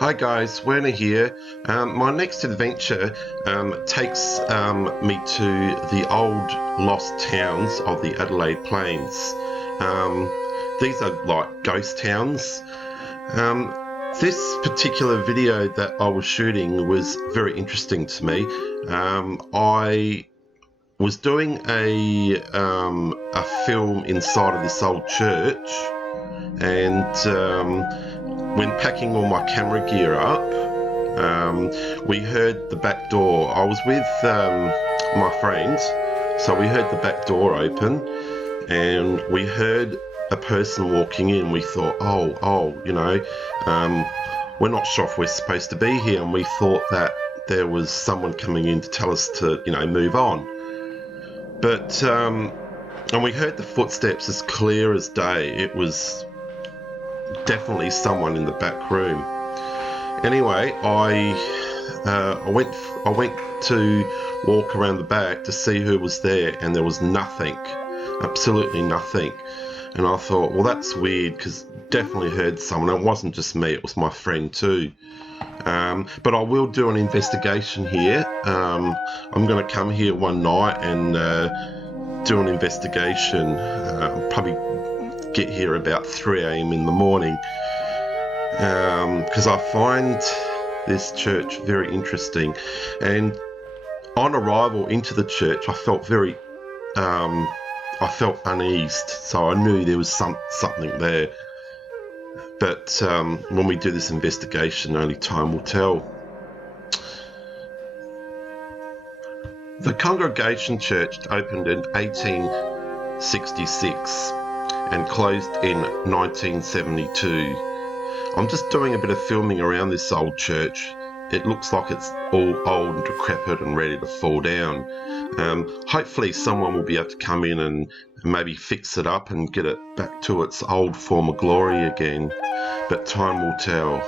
Hi guys, Werner here. My next adventure takes me to the old lost towns of the Adelaide Plains. These are like ghost towns. Um, this particular video that I was shooting was very interesting to me. I was doing a film inside of this old church, and when packing all my camera gear up, we heard the back door. I was with my friends, so we heard the back door open, and we heard a person walking in. We thought, we're not sure if we're supposed to be here, and we thought that there was someone coming in to tell us to, move on. But and we heard the footsteps as clear as day. It was definitely someone in the back room. Anyway, I went to walk around the back to see who was there, and there was nothing, absolutely nothing. And I thought, well, that's weird, because definitely heard someone. It wasn't just me; it was my friend too. But I will do an investigation here. I'm going to come here one night and do an investigation. Probably get here about 3 a.m. in the morning, because I find this church very interesting. And on arrival into the church, I felt uneased, so I knew there was something there. But when we do this investigation, only time will tell. The Congregation Church opened in 1866 and closed in 1972. I'm just doing a bit of filming around this old church. It looks like it's all old and decrepit and ready to fall down. Hopefully someone will be able to come in and maybe fix it up and get it back to its old form of glory again. But time will tell.